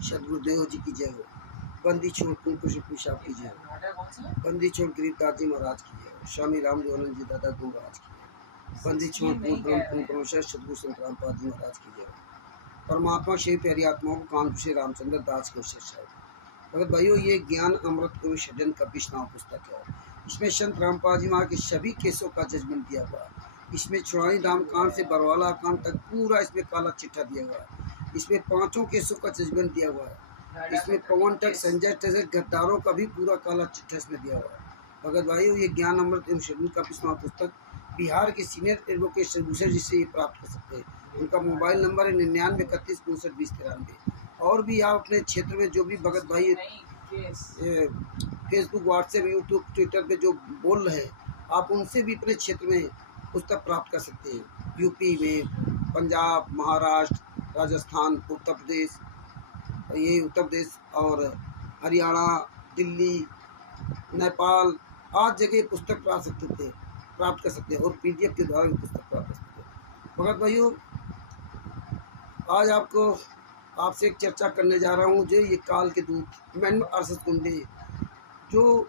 सदगुरुदेव जी की जय हो। बंदी छोड़ कुंकुश पेशाब की जय हो। बंदी छोड़ गरीबदास जी महाराज की जय हो। स्वामी रामदेवानंद जी दादा गुरुराज की जय। बंदी छोड़ पूर्ण ब्रह्म पूर्ण परमेश्वर सदगुरु संत रामपाल जी महाराज की जय हो। परमात्मा श्री प्यारी आत्माओं को कानपुर श्री रामचंद्र दास के शेष है। भगत भाइयों, ये ज्ञान अमृत को षड्यंत्र का विष्णु पुस्तक है। इसमें संत रामपाल जी महाराज के सभी केसों का जजमेंट दिया हुआ है। इसमें छुड़ानी धाम कांड से बरवाला कांड तक पूरा इसमें काला चिट्ठा दिया हुआ है। इसमें 5 केसों का जजमेंट दिया हुआ है। इसमें पवन तक संजय तक गद्दारों का भी पूरा काला चिट्ठा इसमें दिया हुआ है। भगत भाइयों, ये ज्ञान अमृत एवं षड्यंत्र का विष्णु पुस्तक बिहार के सीनियर एडवोकेट सदभूषण जी से प्राप्त कर सकते हैं। उनका मोबाइल नंबर है 99 31 65 20 93। और भी आप अपने क्षेत्र में जो भी भगत भाई फेसबुक, व्हाट्सएप, यूट्यूब, ट्विटर पे जो बोल रहे हैं, आप उनसे भी अपने क्षेत्र में पुस्तक प्राप्त कर सकते हैं। यूपी में, पंजाब, महाराष्ट्र, राजस्थान, उत्तर प्रदेश और हरियाणा, दिल्ली, नेपाल, आज जगह पुस्तक प्राप्त कर सकते हैं और पीडीएफ के द्वारा भी पुस्तक प्राप्त कर सकते हैं। भगत भाइयों, आज आपसे एक चर्चा करने जा रहा हूँ। जो ये काल के दूत मैन आरएसएस गुंडे जो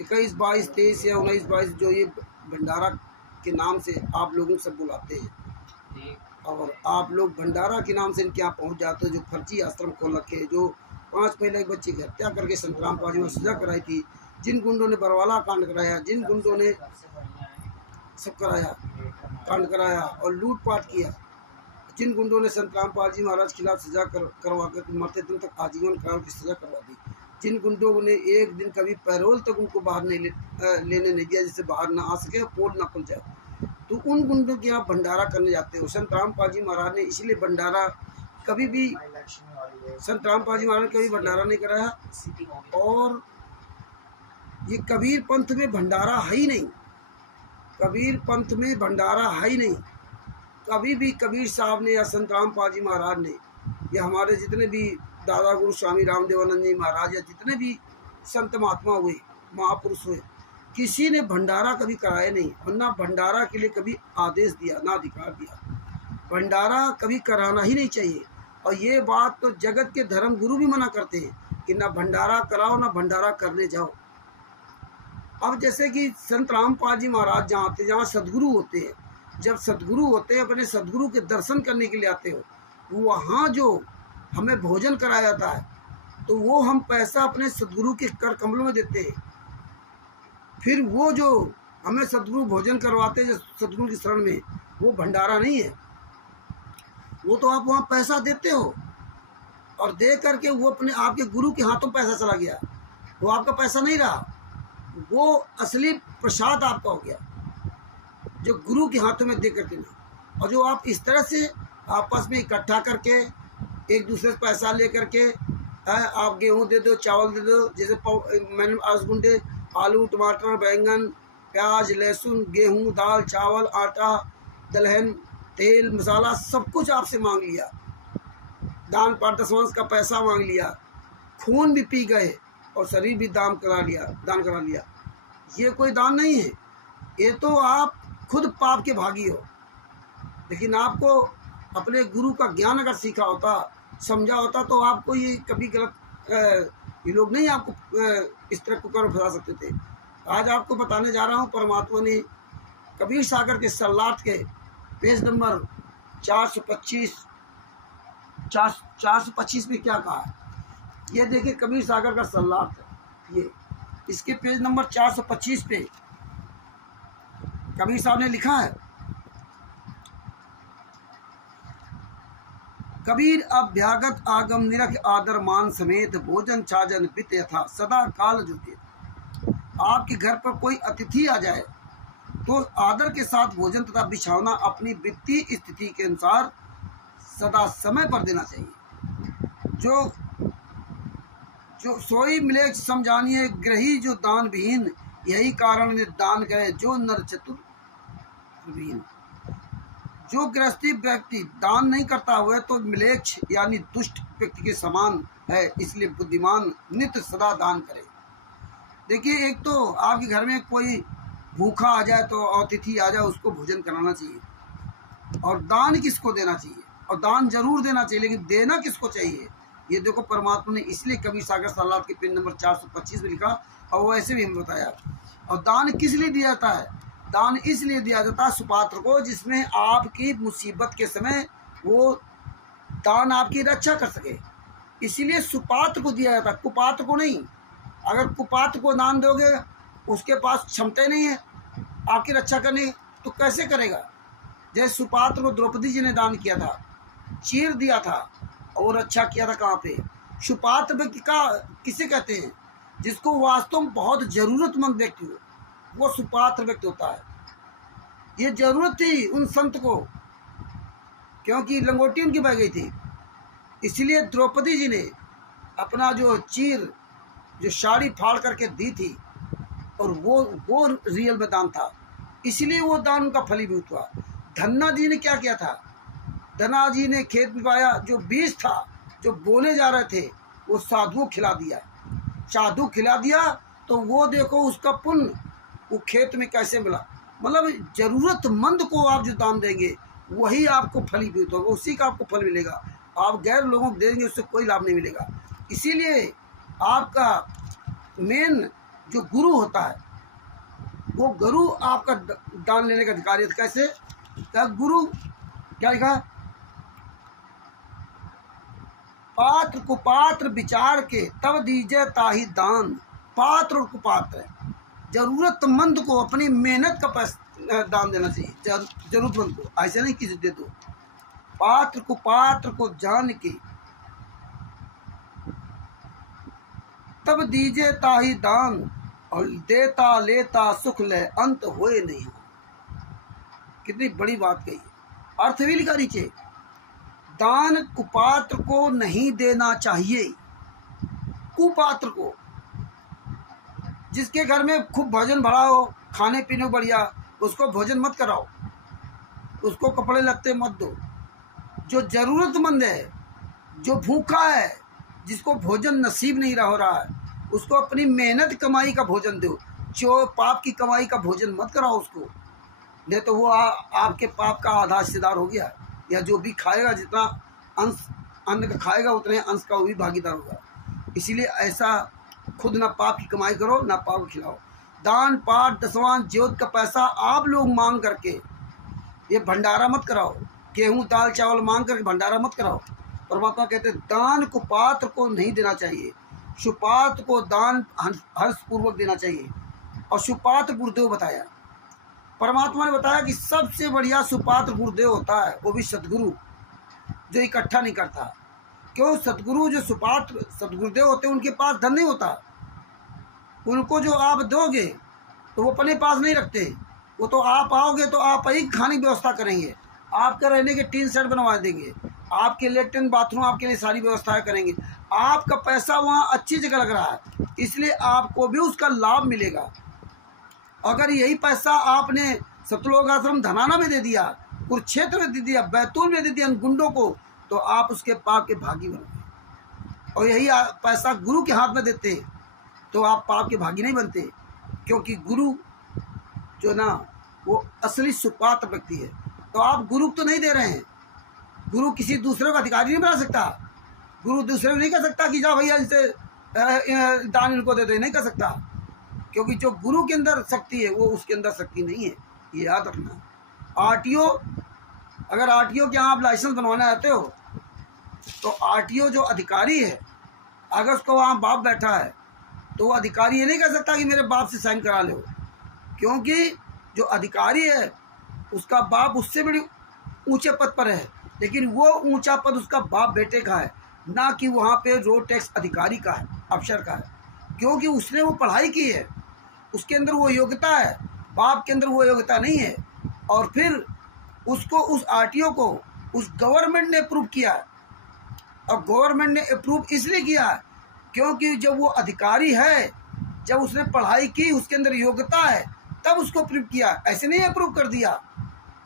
21, 22, 23 या 19, 22 जो ये भंडारा के नाम से आप लोगों से बुलाते हैं और आप लोग भंडारा के नाम से इनके यहाँ पहुँच जाते हो। जो फर्जी आश्रम खोल रखे, जो 5 महिला एक बच्चे की हत्या करके संत रामपाल जी में सजा कराई थी, जिन गुंडों ने बरवाला कांड कराया, जिन गुंडों ने सब कांड कराया और लूटपाट किया, जिन गुंडों ने संत रामपाल जी महाराज के खिलाफ सजा करवा कर मरते दिन तक आजीवन काल की सजा करवा दी, जिन गुंडों ने एक दिन कभी पैरोल तक उनको बाहर नहीं लेने नहीं दिया, जिससे बाहर ना आ सके, पोल ना खुल जाए, तो उन गुंडों के यहाँ भंडारा करने जाते हो। संत रामपाल जी महाराज ने इसलिए भंडारा कभी भी भंडारा नहीं कराया। और ये कबीर पंथ में भंडारा है ही नहीं, कबीर पंथ में भंडारा है ही नहीं। कभी भी कबीर साहब ने या संत रामपाल जी महाराज ने या हमारे जितने भी दादा गुरु स्वामी रामदेवानंद जी महाराज या जितने भी संत महात्मा हुए, महापुरुष हुए, किसी ने भंडारा कभी कराया नहीं और ना भंडारा के लिए कभी आदेश दिया, ना अधिकार दिया। भंडारा कभी कराना ही नहीं चाहिए। और ये बात तो जगत के धर्म गुरु भी मना करते हैं कि ना भंडारा कराओ, ना भंडारा करने जाओ। अब जैसे कि संत रामपाल जी महाराज जहाँ आते, जहाँ सदगुरु होते हैं, जब सदगुरु होते हैं, अपने सदगुरु के दर्शन करने के लिए आते हो, वहाँ जो हमें भोजन कराया जाता है, तो वो हम पैसा अपने सदगुरु के कर कमलों में देते हैं। फिर वो जो हमें सदगुरु भोजन करवाते हैं सदगुरु की शरण में, वो भंडारा नहीं है। वो तो आप वहाँ पैसा देते हो और दे करके वो अपने आपके गुरु के हाथों पैसा चला गया, वो आपका पैसा नहीं रहा, वो असली प्रसाद आपका हो गया जो गुरु के हाथों में दे करके ना। और जो आप इस तरह से आपस में इकट्ठा करके एक दूसरे से पैसा ले करके आप गेहूँ दे दो, चावल दे दो, जैसे मैंने आज गुंडे आलू, टमाटर, बैंगन, प्याज, लहसुन, गेहूँ, दाल, चावल, आटा, दलहन, तेल, मसाला सब कुछ आपसे मांग लिया, दान पाठ दशमांश का पैसा मांग लिया, खून भी पी गए और शरीर भी दान करा लिया। ये कोई दान नहीं है, ये तो आप खुद पाप के भागी हो। लेकिन आपको अपने गुरु का ज्ञान अगर सीखा होता, समझा होता, तो आपको ये कभी गलत ये लोग नहीं आपको इस तरह को कर फंसा सकते थे। आज आपको बताने जा रहा हूँ, परमात्मा ने कबीर सागर के सल्लाट के पेज नंबर 425 में क्या कहा है, ये देखिए। कबीर सागर का सल्लाट है ये, इसके पेज नंबर 425 पे कबीर साहब ने लिखा है, कबीर अभ्यागत आगम निरख आदर मान समेत भोजन छाजन पित यथा सदा काल जुटे। आपके घर पर कोई अतिथि आ जाए तो आदर के साथ भोजन तथा बिछावना अपनी वित्तीय स्थिति के अनुसार सदा समय पर देना चाहिए। जो सोई मिले समझानिए ग्रही जो दान विहीन, यही कारण निर्दान करे जो नर चतुर विहीन। जो गृहस्थी व्यक्ति दान नहीं करता हुआ तो मिलेच्छ यानी दुष्ट व्यक्ति के समान है, इसलिए बुद्धिमान नित्य सदा दान करे। देखिए, एक तो आपके घर में कोई भूखा आ जाए तो अतिथि आ जाए, उसको भोजन कराना चाहिए। और दान किसको देना चाहिए, और दान जरूर देना चाहिए, लेकिन देना किसको चाहिए, ये देखो परमात्मा ने इसलिए कबीर सागर सालात के पेज नंबर 425 में लिखा, और वो ऐसे भी हमें बताया। और दान किस लिए दिया जाता है? दान इसलिए दिया जाता है सुपात्र को, जिसमें आपकी मुसीबत के समय वो दान आपकी रक्षा कर सके, इसीलिए सुपात्र को दिया जाता है, कुपात्र को नहीं। अगर कुपात्र को दान दोगे, उसके पास क्षमता नहीं है आपकी रक्षा करने, तो कैसे करेगा? जैसे सुपात्र को द्रौपदी जी ने दान किया था, चीर दिया था, और रक्षा किया था कहाँ पे? सुपात्र व्यक्ति का किसे कहते हैं? जिसको वास्तव में बहुत ज़रूरतमंद व्यक्ति हो, वो सुपात्र व्यक्ति होता है। ये जरूरत थी उन संत को, क्योंकि लंगोटी उनकी बह गई थी, इसलिए द्रौपदी जी ने अपना जो साड़ी फाड़ करके दी थी, और वो रियल में दान था, इसलिए वो दान उनका फलीभूत हुआ। धन्ना जी ने क्या किया था? धन्ना जी ने खेत में पाया जो बीज था, जो बोने जा रहे थे, वो साधुओं खिला दिया। साधु खिला दिया तो वो देखो उसका पुण्य वो खेत में कैसे मिला। मतलब ज़रूरतमंद को आप जो दान देंगे वही आपको फलीभूत होगा, उसी का आपको फल मिलेगा। आप गैर लोगों को देंगे उससे कोई लाभ नहीं मिलेगा। इसीलिए आपका मेन जो गुरु होता है, वो गुरु आपका दान लेने का अधिकारी है। कैसे? क्या गुरु क्या लिखा? पात्र कुपात्र विचार के तब दीजिए ताही दान। पात्र और कुपात्र जरूरतमंद को अपनी मेहनत का पैसा दान देना चाहिए, जरूरतमंद को, ऐसे नहीं किसी दे दो। पात्र कुपात्र को जान के तब दीजिए ताही दान, और देता लेता सुख ले अंत होए नहीं। कितनी बड़ी बात कही। अर्थ भी लिखा नीचे, दान कुपात्र को नहीं देना चाहिए। कुपात्र को, जिसके घर में खूब भोजन भरा हो, खाने पीने बढ़िया, उसको भोजन मत कराओ, उसको कपड़े लत्ते मत दो। जो जरूरतमंद है, जो भूखा है, जिसको भोजन नसीब नहीं हो रहा है, उसको अपनी मेहनत कमाई का भोजन दो। जो पाप की कमाई का भोजन मत कराओ उसको, नहीं तो वो आपके पाप का आधा हिस्सेदार हो गया। या जो भी खाएगा, जितना अंश अन्न का खाएगा, उतने अंश का वो भी भागीदार होगा। इसीलिए ऐसा खुद ना पाप की कमाई करो, ना पाप को खिलाओ। दान पाठ दसवां ज्योत का पैसा आप लोग मांग करके ये भंडारा मत कराओ। गेहूँ दाल चावल मांग करके भंडारा मत कराओ। परमात्मा कहते हैं दान कुपात्र को नहीं देना चाहिए, सुपात्र को दान हर्षपूर्वक देना चाहिए। और सुपात्र गुरुदेव बताया, परमात्मा ने बताया कि सबसे बढ़िया सुपात्र गुरुदेव होता है, वो भी सदगुरु, जो इकट्ठा नहीं करता। क्यों? सदगुरु जो सुपात्र सदगुरुदेव होते हैं, उनके पास धन नहीं होता। उनको जो आप दोगे तो वो अपने पास नहीं रखते, वो तो आप आओगे तो आप ही खाने की व्यवस्था करेंगे, आपका रहने के टीन सेट बनवा देंगे, आपके लेटरिन बाथरूम आपके लिए सारी व्यवस्थाएं करेंगे। आपका पैसा वहाँ अच्छी जगह लग रहा है, इसलिए आपको भी उसका लाभ मिलेगा। अगर यही पैसा आपने सतलोक आश्रम धनाना में दे दिया, कुरुक्षेत्र में दे दिया, बैतूल में दे दिया गुंडों को, तो आप उसके पाप के भागी बनोगे। और यही पैसा गुरु के हाथ में देते तो आप पाप के भागी नहीं बनते, क्योंकि गुरु जो ना वो असली सुपात्र व्यक्ति है। तो आप गुरु तो नहीं दे रहे हैं, गुरु किसी दूसरे का अधिकारी नहीं बना सकता। गुरु दूसरे को नहीं कह सकता कि जाओ भैया इनसे दान इनको दे दो, नहीं कर सकता, क्योंकि जो गुरु के अंदर शक्ति है वो उसके अंदर शक्ति नहीं है, ये याद रखना। आरटीओ, अगर आरटीओ के यहाँ आप लाइसेंस बनवाने आते हो, तो आरटीओ जो अधिकारी है, अगर उसको वहाँ बाप बैठा है, तो वो अधिकारी ये नहीं कह सकता कि मेरे बाप से साइन करा लो, क्योंकि जो अधिकारी है उसका बाप उससे बड़ी ऊंचे पद पर है, लेकिन वो ऊंचा पद उसका बाप बेटे का है, ना कि वहाँ पे रोड टैक्स अधिकारी का है, अफसर का है। क्योंकि उसने वो पढ़ाई की है, उसके अंदर वो योग्यता है, बाप के अंदर वो योग्यता नहीं है। और फिर उसको, उस आरटीओ को उस गवर्नमेंट ने अप्रूव किया, और गवर्नमेंट ने अप्रूव इसलिए किया क्योंकि जब वो अधिकारी है, जब उसने पढ़ाई की, उसके अंदर योग्यता है, तब उसको अप्रूव किया। ऐसे नहीं अप्रूव कर दिया,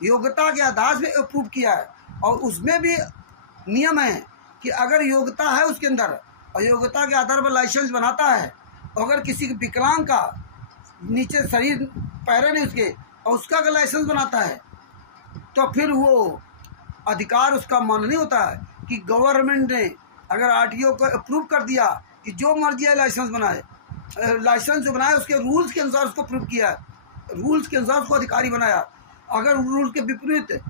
योग्यता के आधार पे अप्रूव किया है। और उसमें भी नियम है कि अगर योग्यता है उसके अंदर, और योग्यता के आधार पर लाइसेंस बनाता है, अगर किसी विकलांग का नीचे शरीर पैर नहीं उसके, और उसका अगर लाइसेंस बनाता है, तो फिर वो अधिकार उसका मान्य नहीं होता है कि गवर्नमेंट ने अगर आरटीओ को अप्रूव कर दिया कि जो मर्जी है लाइसेंस बनाए, लाइसेंस जो बनाए उसके रूल्स के अनुसार उसको अप्रूव किया, रूल्स के अनुसार उसको अधिकारी बनाया, अगर रूल्स के विपरीत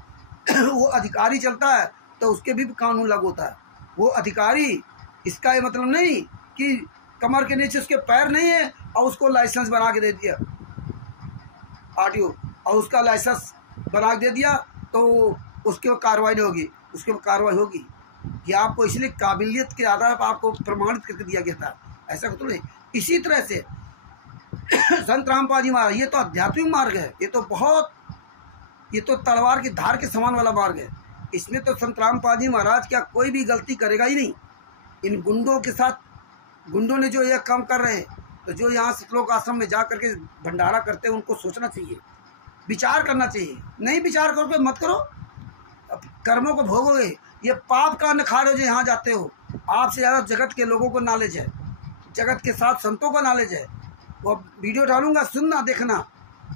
वो अधिकारी चलता है तो उसके भी कानून लागू होता है। वो अधिकारी, इसका ये मतलब नहीं कि कमर के नीचे उसके पैर नहीं है और उसको लाइसेंस बना के दे दिया आरटीओ, और उसका लाइसेंस बना के दे दिया तो उसके कार्रवाई नहीं होगी, उसके कार्रवाई होगी कि आपको इसलिए काबिलियत के आधार पर आपको प्रमाणित करके दिया गया था, ऐसा कुछ नहीं। इसी तरह से संत रामपाल जी महाराज, ये तो आध्यात्मिक मार्ग है, ये तो तलवार की धार के समान वाला मार्ग है। इसमें तो संत रामपाल जी महाराज क्या कोई भी गलती करेगा ही नहीं। इन गुंडों के साथ, गुंडों ने जो यह काम कर रहे हैं, तो जो यहाँ श्लोक आश्रम में जा करके भंडारा करते हैं उनको सोचना चाहिए, विचार करना चाहिए। नहीं विचार करके मत करो, अब कर्मों को भोगोगे। ये पाप का नखारे जो यहाँ जाते हो, आपसे ज़्यादा जगत के लोगों को नॉलेज है, जगत के साथ संतों का नॉलेज है। वो वीडियो डालूंगा, सुनना देखना,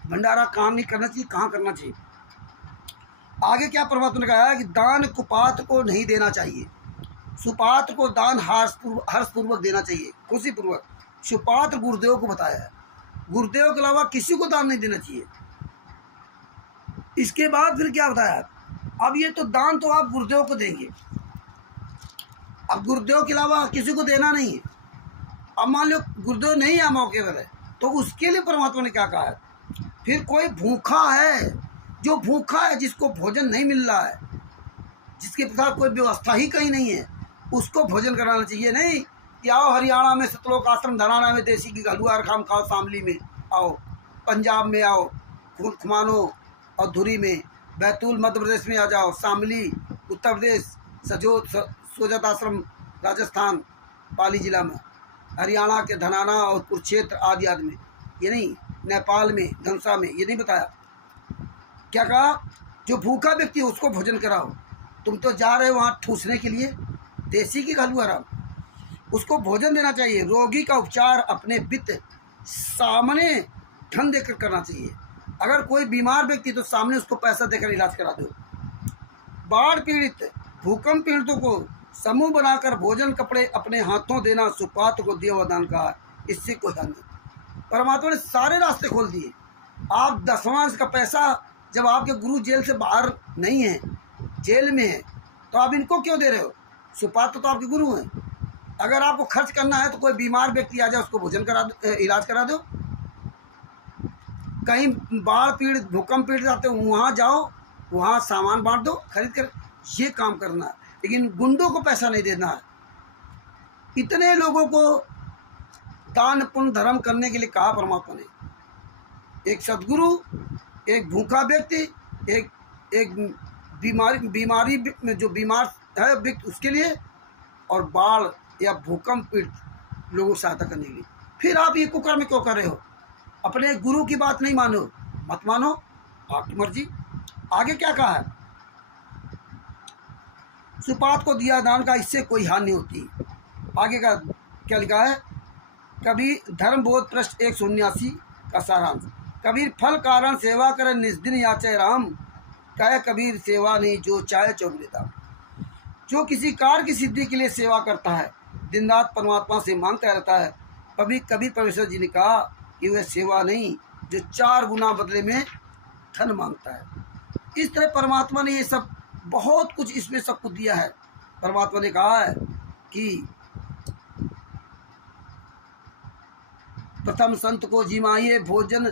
भंडारा काम नहीं करना चाहिए, कहाँ करना चाहिए। आगे क्या परमात्मा ने कहा है कि दान कुपात को नहीं देना चाहिए, सुपात्र को दान हर्षपूर्वक देना चाहिए, खुशीपूर्वक। सुपात्र गुरुदेव को बताया है, गुरुदेव के अलावा किसी को दान नहीं देना चाहिए। इसके बाद फिर क्या बताया, अब ये तो दान तो आप गुरुदेव को देंगे, अब गुरुदेव के अलावा किसी को देना नहीं है। अब मान लो गुरुदेव नहीं है मौके पर है, तो उसके लिए परमात्मा ने क्या कहा है, फिर कोई भूखा है, जो भूखा है, जिसको भोजन नहीं मिल रहा है, जिसके पास कोई व्यवस्था ही कहीं नहीं है, उसको भोजन कराना चाहिए। नहीं कि आओ हरियाणा में सतलोक आश्रम धराना में देसी की हलवा खाम खाओ, शामली में आओ, पंजाब में आओ, खुमानो और धुरी में, बैतूल मध्य प्रदेश में आ जाओ, शामली उत्तर प्रदेश, सोजत आश्रम राजस्थान पाली जिला में, हरियाणा के धनाना और कुरुक्षेत्र आदि आदि में, ये नहीं, नेपाल में धनसा में, ये नहीं बताया। क्या कहा, जो भूखा व्यक्ति है उसको भोजन कराओ। तुम तो जा रहे हो वहाँ ठूसने के लिए, देसी की हलवा राम, उसको भोजन देना चाहिए। रोगी का उपचार अपने वित्त सामने धन देकर करना चाहिए। अगर कोई बीमार व्यक्ति तो सामने उसको पैसा देकर इलाज करा दो। बाढ़ पीड़ित, भूकंप पीड़ितों को समूह बनाकर भोजन कपड़े अपने हाथों देना सुपात्र को दिया वरदान का, इससे कोई हानि नहीं। परमात्मा ने सारे रास्ते खोल दिए। आप दसवांश का पैसा, जब आपके गुरु जेल से बाहर नहीं है, जेल में है, तो आप इनको क्यों दे रहे हो? सुपात्र तो आपके गुरु हैं। अगर आपको खर्च करना है तो कोई बीमार व्यक्ति आ जाए, उसको भोजन करा दो, इलाज करा दो। कहीं बाढ़ पीड़ित, भूकंप पीड़ित आते हो, वहाँ जाओ, वहाँ सामान बांट दो खरीद कर, ये काम करना है। लेकिन गुंडों को पैसा नहीं देना है। इतने लोगों को दान पुण्य धर्म करने के लिए कहा परमात्मा ने। एक सदगुरु, एक भूखा व्यक्ति, एक बीमारी में जो बीमार है व्यक्ति, उसके लिए, और बाढ़ या भूकंप पीड़ित लोगों को सहायता करने के लिए। फिर आप ये कुकर्म क्यों कर रहे हो? अपने गुरु की बात नहीं मानो, मत मानो, आपकी मर्जी। आगे क्या कहा है, सुपात को दिया दान का, इससे कोई हानि नहीं होती। आगे का क्या लिखा है, कबीर धर्म बोध पृष्ठ 179 का सारांश। कबीर फल कारण सेवा करे निस्दिन याचे राम, कहे कबीर सेवा नहीं जो चाहे चौगुने दाम। जो किसी कार्य की सिद्धि के लिए सेवा करता है, दिन रात परमात्मा से मांगता रहता है, कबीर परमेश्वर जी ने कहा कि वह सेवा नहीं जो 4 गुना बदले में धन मांगता है। इस तरह परमात्मा ने ये सब बहुत कुछ इसमें सब कुछ दिया है। परमात्मा ने कहा है कि प्रथम संत को जिमाइए भोजन,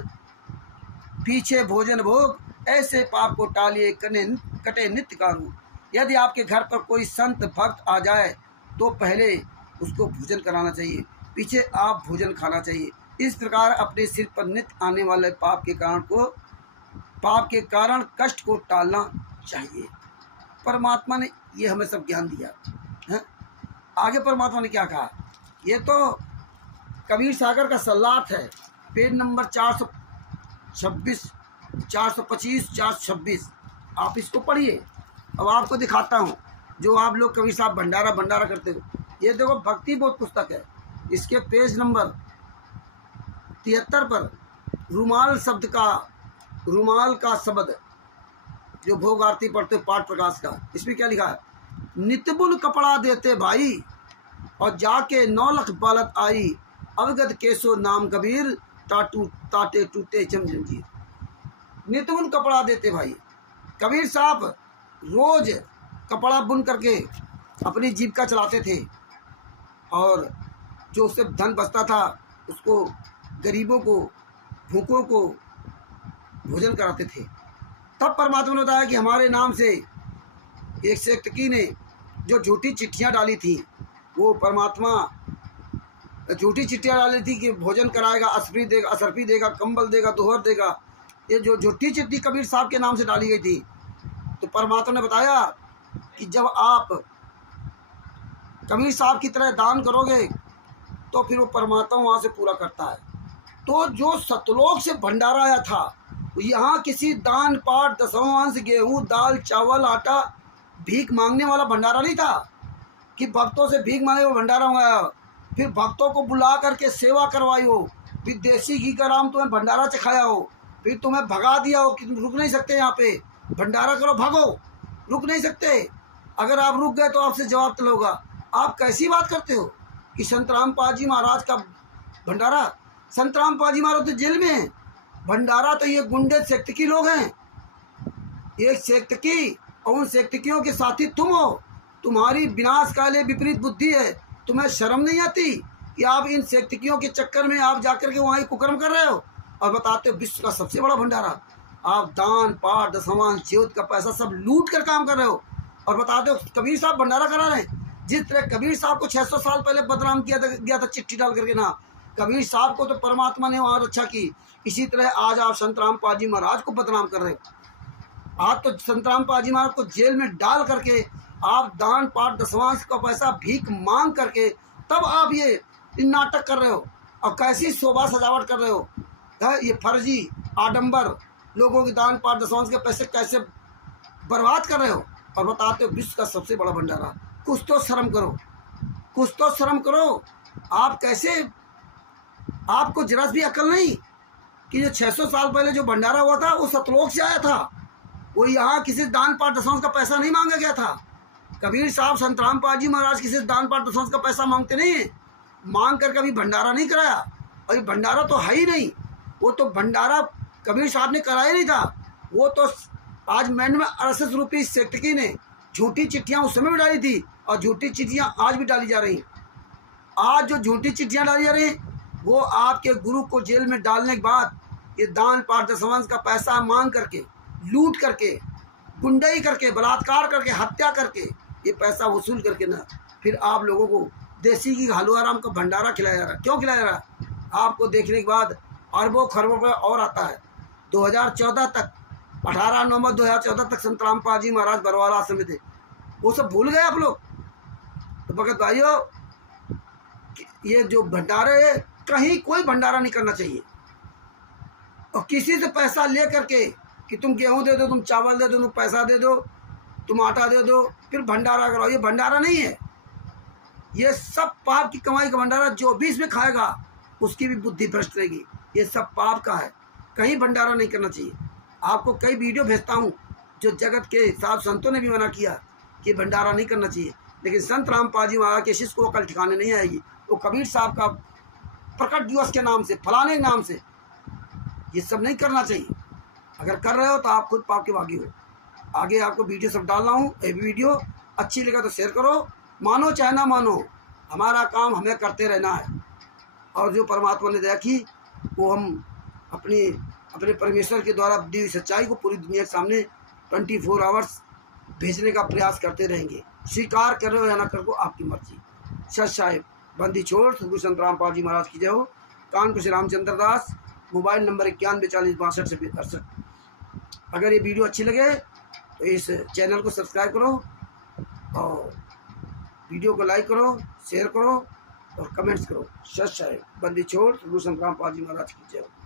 पीछे भोजन भोग, ऐसे पाप को टालिए कटे नित्य कारू। यदि आपके घर पर कोई संत भक्त आ जाए तो पहले उसको भोजन कराना चाहिए, पीछे आप भोजन खाना चाहिए। इस प्रकार अपने सिर पर नित्य आने वाले पाप के कारण कष्ट को टालना चाहिए। परमात्मा ने ये हमें सब ज्ञान दिया है। आगे परमात्मा ने क्या कहा, ये तो कबीर सागर का सल्लात है, पेज नंबर 426, 425, 426। आप इसको पढ़िए। अब आपको दिखाता हूँ, जो आप लोग कबीर साहब भंडारा करते हो, ये देखो भक्ति बोध पुस्तक है, इसके पेज नंबर 73 पर रुमाल का शब्द, जो भोग आरती पढ़ते पाठ प्रकाश का, इसमें क्या लिखा है, नितबुल कपड़ा देते भाई, और जाके 9 लाख बालत आई, अवगत केसो नाम कबीर, ताटे टूटे जंजीर। नितुन कपड़ा देते भाई। कबीर साहब रोज कपड़ा बुन करके अपनी जीविका चलाते थे, और जो उससे धन बचता था उसको गरीबों को, भूखों को भोजन कराते थे। तब परमात्मा ने बताया कि हमारे नाम से एक सेक्तकी ने जो झूठी चिट्ठियाँ डाली थी, वो परमात्मा झूठी चिट्ठियाँ डाली थी कि भोजन कराएगा, असरफी देगा, कंबल देगा, दोहर देगा। ये जो झूठी चिट्ठी कबीर साहब के नाम से डाली गई थी, तो परमात्मा ने बताया कि जब आप कबीर साहब की तरह दान करोगे तो फिर वो परमात्मा वहाँ से पूरा करता है। तो जो सतलोक से भंडारा आया था, यहाँ किसी दान पाठ, दशमांश, गेहूँ, दाल, चावल, आटा भीख मांगने वाला भंडारा नहीं था कि भक्तों से भीख मांगे वो भंडारा मंगाया, फिर भक्तों को बुला करके सेवा करवाई हो, फिर देसी घी का राम तुम्हें भंडारा चखाया हो, फिर तुम्हें भगा दिया हो कि तुम रुक नहीं सकते, यहाँ पे भंडारा करो, भागो, रुक नहीं सकते। अगर आप रुक गए तो आपसे जवाब तलब होगा। आप कैसी बात करते हो कि संत रामपाल जी महाराज का भंडारा? संत रामपाल जी महाराज तो जेल में हैं, भंडारा तो ये गुंडे सेक्तकी लोग हैं। एक सेक्तकी और उन सेक्तकियों के साथी तुम हो। तुम्हारी विनाशकाले विपरीत बुद्धि है। तुम्हें शर्म नहीं आती कि आप इन सेक्तकियों के चक्कर में आप जाकर के वहाँ कुकर्म कर रहे हो और बताते हो विश्व का सबसे बड़ा भंडारा। आप दान पाठ, दशमांश, ज्योत का पैसा सब लूट कर काम कर रहे हो और बताते हो कबीर साहब भंडारा करा रहे हैं। जिस तरह कबीर साहब को 600 साल पहले बदनाम किया गया था चिट्ठी डाल करके ना, कबीर साहब को तो परमात्मा ने वहाँ रक्षा की, इसी तरह आज आप संत रामपाल जी महाराज को बदनाम कर रहे हो। आप तो संत रामपाल जी महाराज को जेल में डाल करके आप दान पाठ, दशमांश का पैसा भीख मांग करके तब आप ये नाटक कर रहे हो और कैसी शोभा सजावट कर रहे हो। ये फर्जी आडंबर लोगों के दान पाठ, दशमांश के पैसे कैसे बर्बाद कर रहे हो और बताते हो विश्व का सबसे बड़ा भंडारा। कुछ तो शर्म करो, कुछ तो शर्म करो। आप कैसे, आपको जरा भी अकल नहीं कि जो 600 साल पहले जो भंडारा हुआ था वो सतलोक से आया था। वो यहाँ किसी दान पाठ, दशमांश का पैसा नहीं मांगा गया था। कबीर साहब, संत रामपाल जी महाराज किसी दान पाठ, दशमांश का पैसा मांगते नहीं है, मांग कर कभी भंडारा नहीं कराया। और ये भंडारा तो है ही नहीं, वो तो भंडारा कबीर साहब ने कराया नहीं था। वो तो आज मैंड में 68 रुपये सेक्टकी ने झूठी चिट्ठियाँ उस समय भी डाली थी और झूठी चिट्ठियाँ आज भी डाली जा रही हैं। आज जो झूठी चिट्ठियाँ डाली जा रही हैं वो आपके गुरु को जेल में डालने के बाद ये दान पाठ, दशमांश का पैसा मांग करके, लूट करके, गुंडाई करके, बलात्कार करके, हत्या करके ये पैसा वसूल करके ना फिर आप लोगों को देसी घी, हलवा राम का भंडारा खिलाया जा रहा है। क्यों खिलाया जा रहा है? आपको देखने के बाद अरबों खरबों रुपये और आता है। 2014 तक, 18 नवंबर 2014 तक संत रामपाल जी महाराज बरवाला आश्रम में थे। वो सब भूल गए आप लोग। तो भगत भाइयों, ये जो भंडारे है, कहीं कोई भंडारा नहीं करना चाहिए। और किसी से पैसा ले करके कि तुम गेहूँ दे दो, तुम चावल दे दो, तुम पैसा दे दो, तुम आटा दे दो, फिर भंडारा कराओ, ये भंडारा नहीं है। ये सब पाप की कमाई का भंडारा। जो भी इसमें खाएगा उसकी भी बुद्धि भ्रष्ट रहेगी। ये सब पाप का है, कहीं भंडारा नहीं करना चाहिए। आपको कई वीडियो भेजता हूँ जो जगत के साधु संतों ने भी मना किया कि भंडारा नहीं करना चाहिए, लेकिन संत रामपाल जी महाराज के शिष्य को कल ठिकाने नहीं आएगी। वो कबीर साहब का प्रकट दिवस के नाम से, फलाने नाम से ये सब नहीं करना चाहिए। अगर कर रहे हो तो आप खुद पाप के भागी हो। आगे आपको वीडियो सब डाल रहा हूँ। ये वीडियो अच्छी लगा तो शेयर करो, मानो चाहे ना मानो, हमारा काम हमें करते रहना है। और जो परमात्मा ने दया की वो हम अपने परमेश्वर के द्वारा दी हुई सच्चाई को पूरी दुनिया के सामने 24 आवर्स भेजने का प्रयास करते रहेंगे। स्वीकार करो या ना करो, आपकी मर्जी। सच साहेब बंदी छोड़ सदगुरु संत रामपाल जी महाराज की जय हो। कानपुर से रामचंद्र दास, मोबाइल नंबर 914062 से 68। अगर ये वीडियो अच्छी लगे तो इस चैनल को सब्सक्राइब करो और वीडियो को लाइक करो, शेयर करो और कमेंट्स करो। सच साहेब बंदी छोड़ सदगुरु संत रामपाल जी महाराज की जय हो।